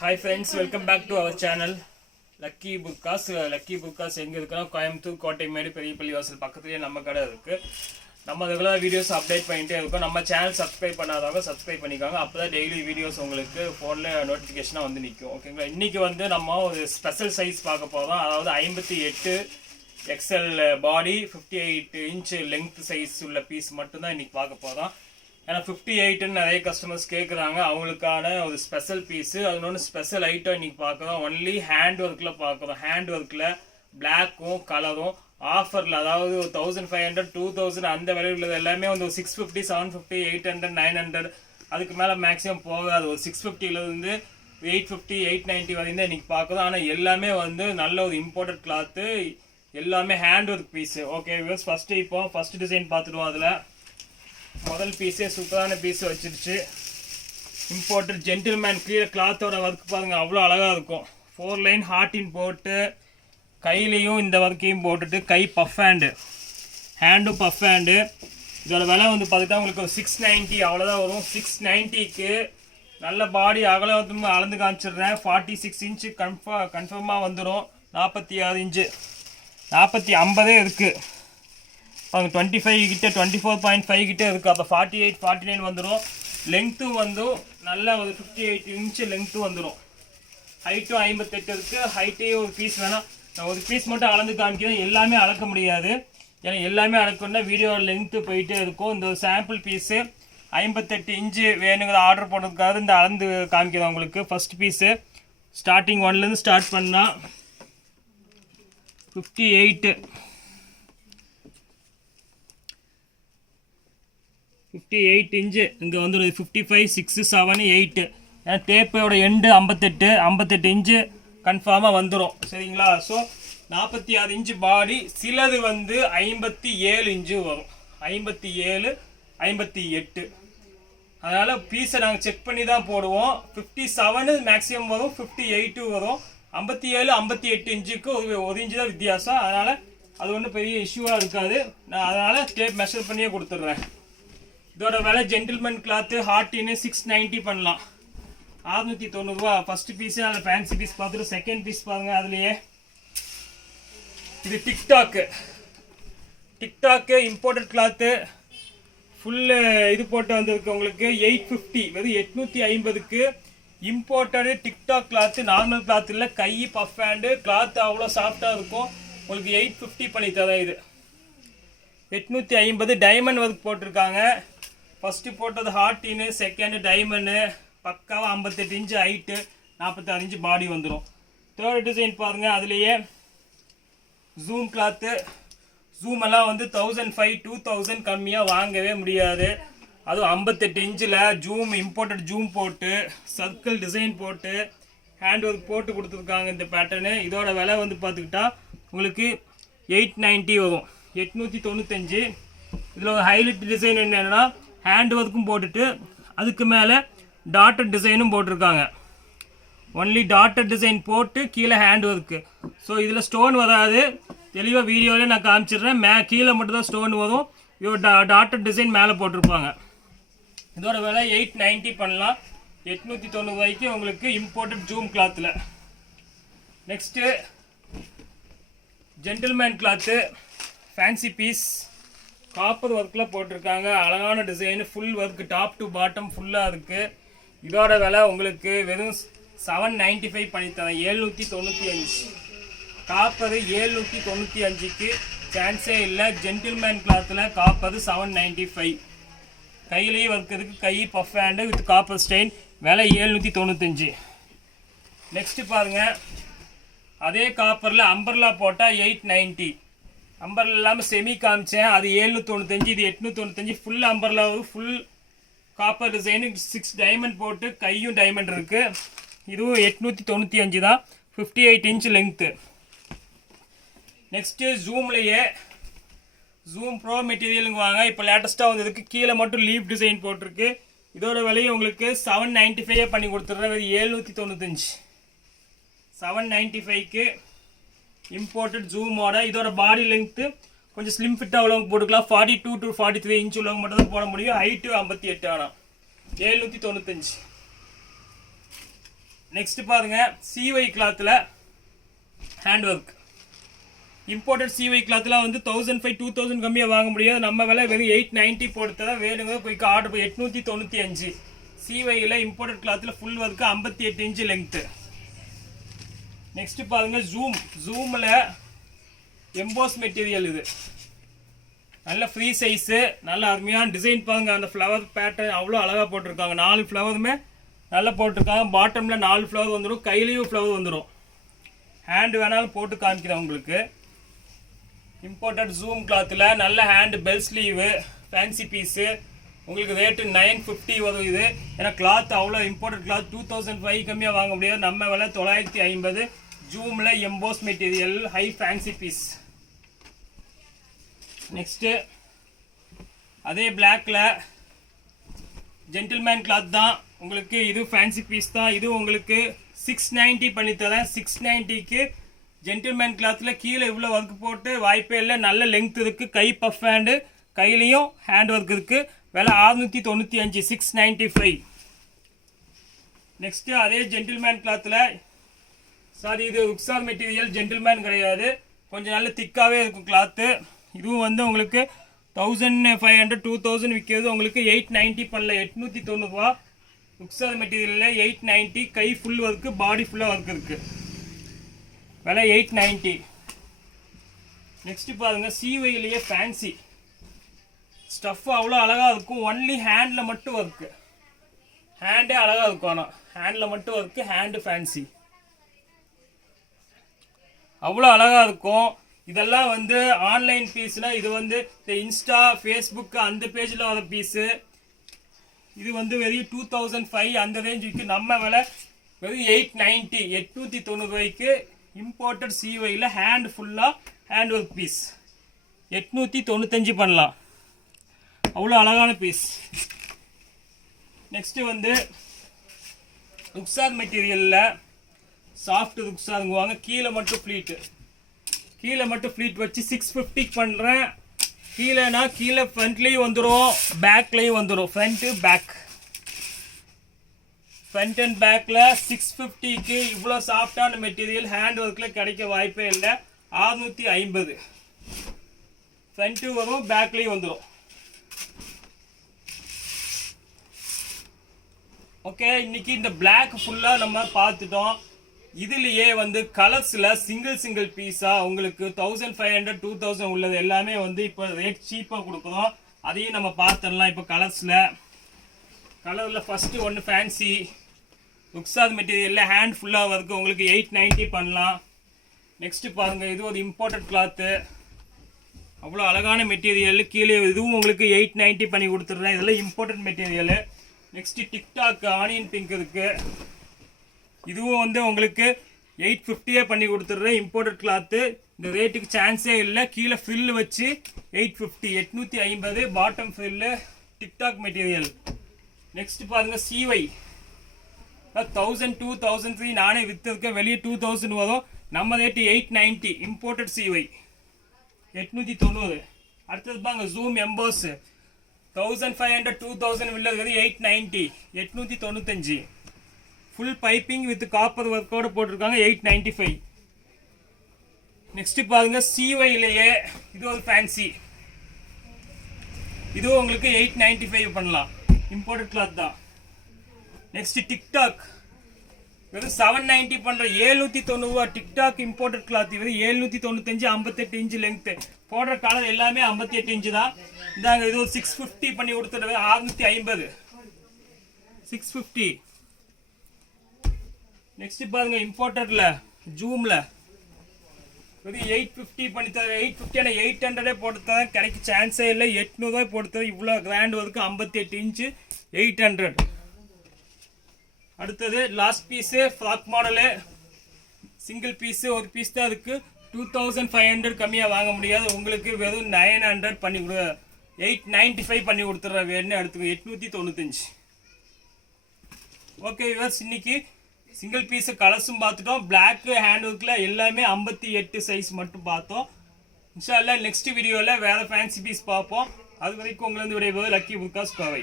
Hi friends, welcome back to our channel Lucky Burkas. Lucky Burkas எங்க இருக்குன்னா கோயம்புத்தூர் கோட்டைமேடு பெரியப்பள்ளி வாசல் பக்கத்துலயே நம்ம கடை இருக்கு. நம்ம ரெகுலரா வீடியோஸ் அப்டேட் பண்ணிட்டே இருக்கோம். நம்ம சேனல் சப்ஸ்கிரைப் பண்ணாதவங்க சப்ஸ்கிரைப் பண்ணிக்கோங்க. அப்பதான் டெய்லி வீடியோஸ் உங்களுக்கு போன்ல நோட்டிபிகேஷனா வந்து நிக்கும். ஓகேங்களா? இன்னைக்கு வந்து நம்ம ஒரு ஸ்பெஷல் சைஸ் பார்க்க போறோம். அதாவது 58 XL பாடி 58 இன்ச் லெங்த் சைஸ் உள்ள பீஸ் மட்டும் தான் இன்னைக்கு பார்க்க போறோம். ஏன்னா 58 நிறைய கஸ்டமர்ஸ் கேட்குறாங்க. அவங்களுக்கான ஒரு ஸ்பெஷல் பீஸு, அது ஒன்று ஸ்பெஷல் ஐட்டம் இன்னைக்கு பார்க்குறோம். ஒன்லி ஹேண்ட் ஒர்க்கில் பார்க்குறோம். ஹேண்ட் ஒர்க்கில் பிளாக்கும் கலரும் ஆஃபரில், அதாவது 1500 2000 அந்த விலையில் உள்ளது எல்லாமே வந்து 650 750 800 900 அதுக்கு மேலே மேக்ஸிமம் போகாது. ஒரு 650லேருந்து 850 890 வரையும் தான் இன்னைக்கு பார்க்குறோம். ஆனால் எல்லாமே வந்து நல்ல ஒரு இம்போர்ட்டட் கிளாத்து, எல்லாமே hand work piece. Okay views, first design பார்த்துடுவோம். அதில் முதல் பீஸே சூப்பரான பீஸ் வச்சிருச்சு. இம்போர்ட்டட் ஜென்டில்மேன் கிளியர் கிளாத்தோட ஒர்க் பாருங்க, அவ்வளோ அழகாக இருக்கும். 4 லைன் ஹார்டின் போட்டு கையிலையும் இந்த ஒர்க்கையும் போட்டுட்டு கை பஃப் ஹேண்டும் பஃப் ஹேண்டு. இதோட விலை வந்து பார்த்துட்டா உங்களுக்கு ஒரு 690 அவ்வளோதான் வரும். 690க்கு நல்ல பாடி அகலத்தும் அளந்து காமிச்சிடுறேன். 46 இன்ச்சு கன்ஃபார்மாக வந்துடும். 46 இன்ச்சு 50 இருக்குது. அவங்க 25 கிட்ட 24.5 கிட்ட இருக்குது. அப்போ 48 49 வந்துடும். லெங்க்த்தும் வந்து நல்ல ஒரு 58 இன்ச்சு லெங்க்த்தும் வந்துடும். ஹைட்டும் 58 இருக்குது. ஹைட்டே ஒரு பீஸ் வேணாம், நான் ஒரு பீஸ் மட்டும் அளந்து காமிக்கிறேன். எல்லாமே அளக்க முடியாது, ஏன்னா எல்லாமே அளக்கணும்னா வீடியோ லெங்க்த்து போயிட்டே இருக்கும். இந்த சாம்பிள் பீஸு 58 இன்ச்சு வேணுங்கிற ஆர்டர் போடுறதுக்காக இந்த அளந்து காமிக்கிறேன் உங்களுக்கு. ஃபஸ்ட் பீஸு ஸ்டார்டிங் 1லேருந்து ஸ்டார்ட் பண்ணால் 58 இன்ச்சு இங்கே வந்து 55 6 7 8. ஏன்னா டேப்போட எண்டு 58 இன்ச்சு கன்ஃபார்மாக வந்துடும். சரிங்களா? ஸோ 46 இன்ச்சு பாடி. சிலது வந்து 57 இன்ச்சு வரும், 57 58. அதனால் பீஸை நாங்கள் செக் பண்ணி தான் போடுவோம். 57 மேக்ஸிமம் வரும், 58 வரும். 57 58 இன்ச்சுக்கு ஒரு இன்ச்சு தான் வித்தியாசம். அதனால் அது ஒன்றும் பெரிய இஷ்யூவாக இருக்காது. நான் அதனால் டேப் மெஷர் பண்ணியே கொடுத்துட்றேன். இதோட விலை ஜென்டில்மேன் கிளாத்து ஹார்டின்னு 690 பண்ணலாம், 690 ரூபா. ஃபர்ஸ்ட் பீஸு அதில் ஃபேன்சி பீஸ் பார்த்துட்டு செகண்ட் பீஸ் பாருங்கள். அதுலேயே இது டிக்டாக்கு இம்போர்ட்டட் கிளாத்து ஃபுல்லு இது போட்டு வந்திருக்கு உங்களுக்கு. 850 வெறும் 850க்கு imported TikTok cloth. Normal cloth இல்லை, கை பஃப் ஹேண்டு கிளாத்து அவ்வளோ சாஃப்டாக இருக்கும். உங்களுக்கு 850 பண்ணி தரேன். இது 850 டைமண்ட் ஒர்க் போட்டிருக்காங்க. ஃபஸ்ட்டு போட்டது ஹார்டின்னு, செகண்டு டைமண்டு. பக்காவாக 58 இன்ச்சு ஹைட்டு, 46 இன்ச்சு பாடி வந்துடும். தேர்ட் டிசைன் பாருங்கள். அதுலேயே ஜூம் கிளாத்து. ஜூம் எல்லாம் வந்து 1500 2000 கம்மியாக வாங்கவே முடியாது. அதுவும் 58 இன்ச்சில் ஜூம் இம்போர்ட்டட் ஜூம் போட்டு சர்க்கிள் டிசைன் போட்டு ஹேண்ட் ஒர்க் போட்டு கொடுத்துருக்காங்க இந்த பேட்டர்னு. இதோட விலை வந்து பார்த்துக்கிட்டா உங்களுக்கு 890 வரும், 895. இதில் ஒரு ஹைலைட் டிசைன் என்னென்னா ஹேண்ட் ஒர்க்கும் போட்டுட்டு அதுக்கு மேலே டாட்டர் டிசைனும் போட்டிருக்காங்க. ஒன்லி டாட்டர் டிசைன் போட்டு கீழே ஹேண்ட் ஒர்க்கு. ஸோ இதில் ஸ்டோன் வராது, தெளிவாக வீடியோவிலே நான் காமிச்சிடுறேன். கீழே மட்டும்தான் ஸ்டோன் வரும். இதோட டாட்டர் டிசைன் மேலே போட்டிருப்பாங்க. இதோட விலை 890 பண்ணலாம், 890 ரூபாய்க்கு உங்களுக்கு இம்போர்ட்டட் ஜூம் கிளாத்தில். Next gentleman cloth fancy piece copper ஒர்க்கில் போட்டிருக்காங்க. அழகான design, full work top to bottom ஃபுல்லாக இருக்குது. இதோட விலை உங்களுக்கு வெறும் 795 பண்ணித்தரேன், 795. காப்பரு 795க்கு சான்ஸே இல்லை. ஜென்டில்மேன் கிளாத்தில் காப்பரு 795. கையிலேயே ஒர்க் இருக்குது, கை puff hand with copper stain. விலை 795. நெக்ஸ்ட்டு பாருங்கள், அதே காப்பரில் அம்பர்லா போட்டால் 890. அம்பர்லா இல்லாமல் செமி காமிச்சேன், அது 795. இது 895. Full umbrella full copper design 6 diamond போட்டு கையும் டைமண்ட் இருக்குது. இதுவும் 895 தான், 58 இன்ச் லெங்க்த்து. நெக்ஸ்ட்டு ஜூம்லேயே ஜூம் ப்ரோ மெட்டீரியலுங்க வாங்க. இப்போ லேட்டஸ்ட்டாக வந்ததுக்கு கீழே மட்டும் லீஃப் டிசைன் போட்டிருக்கு. இதோட விலையும் உங்களுக்கு 795 பண்ணி கொடுத்துட்றேன். 795. 795க்கு இம்போர்ட்டட் ஜூமோட. இதோட பாடி லெங்க்த்து கொஞ்சம் ஸ்லிம் ஃபிட்டாக உள்ளவங்க போட்டுக்கலாம். 42 to 43 இன்ச் உள்ளவங்க மட்டும் தான் போட முடியும். ஹைட்டு 58. ஆனால் 795. நெக்ஸ்ட் பாருங்க சிவை கிளாத்தில் ஹேண்ட் ஒர்க். இம்போர்ட்டட் சிவை கிளாத்லாம் வந்து 1500 2000 கம்மியாக வாங்க முடியாது. நம்ம விலை வெறும் 890 போட்டு தான் வேணுங்க. குயிக்காக ஆர்டர் போய் 895 சிவையில் இம்போர்ட்டட் கிளாத்தில் full work 58 inch length. Next பாருங்க ஜூமில் எம்போஸ் மெட்டீரியல். இது நல்ல ஃப்ரீ சைஸு, நல்ல அருமையான டிசைன் பாருங்க. அந்த ஃப்ளவர் பேட்டர்ன் அவ்வளோ அழகாக போட்டிருக்காங்க. 4 ஃப்ளவருமே நல்லா போட்டிருக்காங்க. பாட்டமில் 4 ஃப்ளவர் வந்துடும், கையிலையும் ஃப்ளவர் வந்துடும். ஹேண்டு வேணாலும் போட்டு காமிக்கிறேன் உங்களுக்கு. இம்போர்ட்டட் ஜூம் கிளாத்தில் நல்ல hand bell sleeve fancy piece. உங்களுக்கு ரேட்டு 950 வரும் இது. ஏன்னா கிளாத் அவ்வளோ இம்போர்ட்டட் கிளாத் 2005 கம்மியாக வாங்க முடியாது. நம்ம விலை 950. ஜூமில் emboss material high fancy piece. Next அதே பிளாக்கில் ஜென்டில்மேன் கிளாத் தான் உங்களுக்கு. இது ஃபேன்சி பீஸ் தான். இது உங்களுக்கு 690 பண்ணி தரேன். 690க்கு ஜென்டில்மேன் கிளாத்தில் கீழே இவ்வளோ ஒர்க் போட்டு வாய்ப்பே இல்லை. நல்ல லெங்க் இருக்குது. கை பஃப் ஹேண்டு, கையிலையும் ஹேண்ட் ஒர்க் இருக்குது. விலை 695, 695. நெக்ஸ்ட்டு அதே ஜென்டில்மேன் கிளாத்தில், சாரி இது உக்ஸார் மெட்டீரியல், ஜென்டில்மேன் கிடையாது. கொஞ்சம் நல்ல திக்காகவே இருக்கும் கிளாத்து. இதுவும் வந்து உங்களுக்கு 1500 2000 விற்கிறது. உங்களுக்கு 890 பண்ணல, 890 ரூபா. உக்ஸார் மெட்டீரியலில் 890. கை ஃபுல் ஒர்க்கு, பாடி ஃபுல்லாக ஒர்க் இருக்குது. விலை 890. நெக்ஸ்ட் பாருங்க சிவையிலேயே ஃபேன்சி ஸ்டஃப் அவ்வளோ அழகாக இருக்கும். ஒன்லி ஹேண்டில் மட்டும் ஒர்க்கு. ஹேண்டே அழகாக இருக்கும். ஆனால் ஹேண்டில் மட்டும் ஒர்க்கு. ஹேண்டு ஃபேன்சி அவ்வளோ அழகாக இருக்கும். இதெல்லாம் வந்து ஆன்லைன் பீஸ்னால் இது வந்து இந்த இன்ஸ்டா ஃபேஸ்புக்கு அந்த பேஜில் வர பீஸு. இது வந்து வெறும் 2005 அந்த ரேஞ்சுக்கு. நம்ம விலை வெறும் 890, 890 ரூபாய்க்கு இம்போர்ட்டட் சிவையில் ஹேண்ட் ஃபுல்லாக ஹேண்ட் ஒர்க் பீஸ் 895 பண்ணலாம். அவ்வளோ அழகான பீஸ். நெக்ஸ்ட்டு வந்து ருக்ஸார் மெட்டீரியலில் சாஃப்ட் ருக்ஸாருங்குவாங்க. கீழே மட்டும் ஃப்ளீட் வச்சு 650 பண்ணுறேன். கீழேனா கீழே ஃப்ரண்ட்லேயும் வந்துடும், பேக்லேயும் வந்துடும். ஃப்ரண்ட் அண்ட் பேக்கில் 650க்கு இவ்வளோ சாஃப்டான மெட்டீரியல் ஹேண்ட் ஒர்க்கில் கிடைக்க வாய்ப்பே இல்லை. 650 ஃப்ரண்ட்டு வரும், பேக்லேயும் வந்துடும். ஓகே, இன்னைக்கு இந்த பிளாக் ஃபுல்லாக நம்ம பார்த்துட்டோம். இதுலேயே வந்து கலர்ஸில் சிங்கிள் பீஸாக உங்களுக்கு 1500 2000 உள்ளது எல்லாமே வந்து இப்போ ரேட் சீப்பாக கொடுக்குறோம். அதையும் நம்ம பார்த்துடலாம். இப்போ கலரில் ஃபஸ்ட்டு ஒன்று ஃபேன்சி ருக்ஸார் மெட்டீரியலில் ஹேண்ட் ஃபுல்லாக ஒர்க்கு. உங்களுக்கு 890 பண்ணலாம். நெக்ஸ்ட்டு பாருங்கள், இது ஒரு இம்போர்ட்டட் கிளாத்து. அவ்வளோ அழகான மெட்டீரியல். கீழே இதுவும் உங்களுக்கு 890 பண்ணி கொடுத்துட்றேன். இதெல்லாம் imported material. Next TikTok onion pink இருக்குது. இதுவும் வந்து உங்களுக்கு 850 பண்ணி கொடுத்துட்றேன். Imported cloth. இந்த ரேட்டுக்கு சான்ஸே இல்லை. கீழே ஃப்ரில் வச்சு 850, 850 bottom frill TikTok material. Next பாருங்கள் சிவை 1002 1003 நானே விற்றுருக்கேன். வெளியே 2000 வரும். நம்ம ரேட்டு 890 இம்போர்ட்டட் சிவை 890. அடுத்தது பாருங்க ஜூம் எம்போஸ் 1500 2000 உள்ளது 890, 895. ஃபுல் பைப்பிங் வித் காப்பர் ஒர்க்கோடு போட்டிருக்காங்க 895. நெக்ஸ்ட் பாருங்க சிவையிலேயே இது ஒரு ஃபேன்சி. இதுவும் உங்களுக்கு 895 பண்ணலாம். இம்போர்ட்டட் கிளாத் தான். நெக்ஸ்ட் டிக்டாக் வெறும் 790 பண்ற 790 ரூபா. டிக்டாக் இம்போர்ட்டட் கிளாத் வெறும் 795, 58 இன்ச்சு லெங்க். போடுற கலர் எல்லாமே 58 இன்ச்சு தான். இந்தாங்க இது ஒரு 650 பண்ணி கொடுத்துருவேன். 650 650. நெக்ஸ்ட் பாருங்க இம்போர்ட்டட்ல ஜூம்ல வெறும் 850 பண்ணி தர. 850 ஆனால் 800 போட்டு தரேன். கிடைக்க சான்ஸே இல்லை. 800 ரூபாய் போட்டு தரேன். இவ்வளோ கிராண்ட் ஒர்க்கு 58 இன்ச்சு 800. அடுத்தது last piece frock model. Single piece ஒரு பீஸ் தான் இருக்குது. 2500 கம்மியாக வாங்க முடியாது. உங்களுக்கு வெறும் 900 பண்ணி கொடு. 895 பண்ணி கொடுத்துட்றேன். வேணுன்னு எடுத்துக்கோ. 895. ஓகே விவர்ஸ், இன்னைக்கு சிங்கிள் பீஸு கலர்ஸும் பார்த்துட்டோம். பிளாக் ஹேண்ட் ஒர்க்கில் எல்லாமே 58 சைஸ் மட்டும் பார்த்தோம். இன்ஷா அல்லாஹ் நெக்ஸ்ட் வீடியோவில் வேறு ஃபேன்சி பீஸ் பார்ப்போம். அது வரைக்கும் உங்களை வந்து விடைபெறுவது லக்கி புல்காஸ் கோவை.